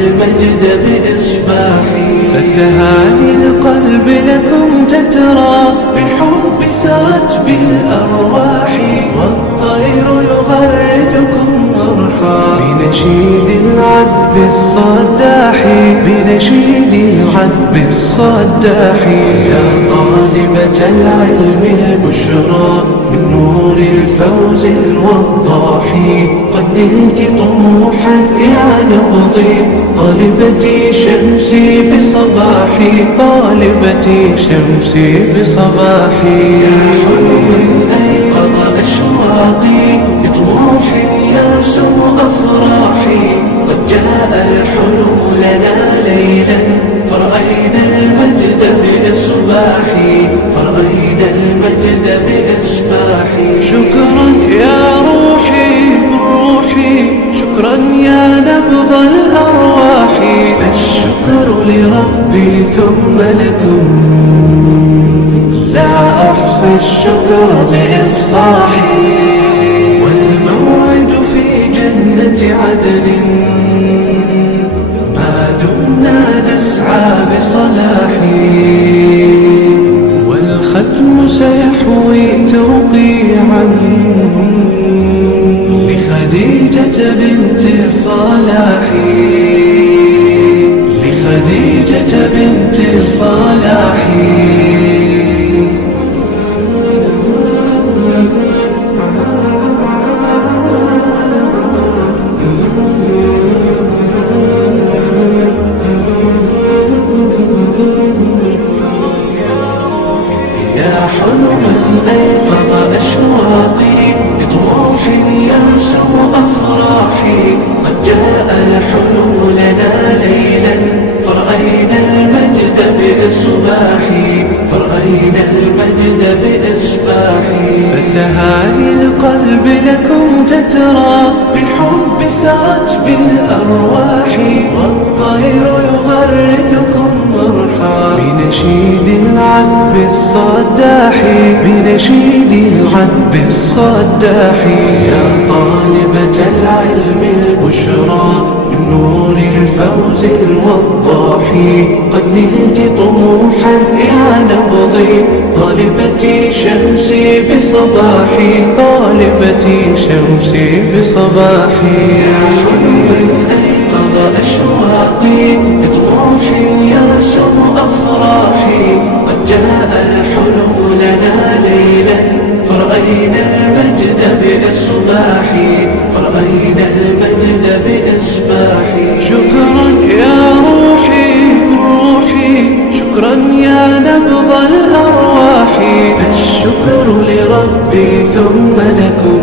المجد بإصباحي. فتهاني القلب لكم تترى بالحب سرت بالأرواح، والطير يغردكم مرحا بنشيد العذب الصداح، بنشيد العذب الصداح. يا طالبة العلم البشرى من نور الفوز الوضاح، قد نلت طموحا يا نبضي طالبتي شمسي بصباحي، طالبتي شمسي بصباحي. يا حلم أيقظ أشواقي بطموح يرسم أفراحي، قد جاء الحلم لنا ليلا فرأينا المجد بإصباحي، فرأينا المجد بإصباحي. شكرا يا روحي روحي، شكرا يا نبض الأرواح، فالشكر لربي ثم لكم، لا أحصي الشكر بإفصاحي. والموعد في جنة عدن ما دمنا نسعى بصلاحي، والختم سيحوي توقيعا لخديجة بنت صلاح، لخديجة بنت صلاح. يا حلما أيقظ أشواقي بطموح يرسم أفراحي، قد جاء الحلم لنا ليلا فرأينا المجد بإصباحي، فرأينا المجد بإصباحي. فتهاني القلب لكم تترى بالحب سرت بالأرواح، والطير يغردكم مرحا بنشيد العذب الصداح، بنشيد العذب الصداح. يا طالبة العلم البشرى من نور الفوز الوضاح، قد نلت طموحا يا نبضي طالبتي شمسي بصباحي، طالبتي شمسي بصباحي. يا حلما أيقظ أشواقي بطموح يرسم أفراحي، قد جاء الحلم لنا ليلا فرأينا المجد بإصباحي، فرأينا المجد بإصباحي. شكرا يا روحي روحي، شكرا يا نبض الأرواح، فالشكر لربي ثم لكم،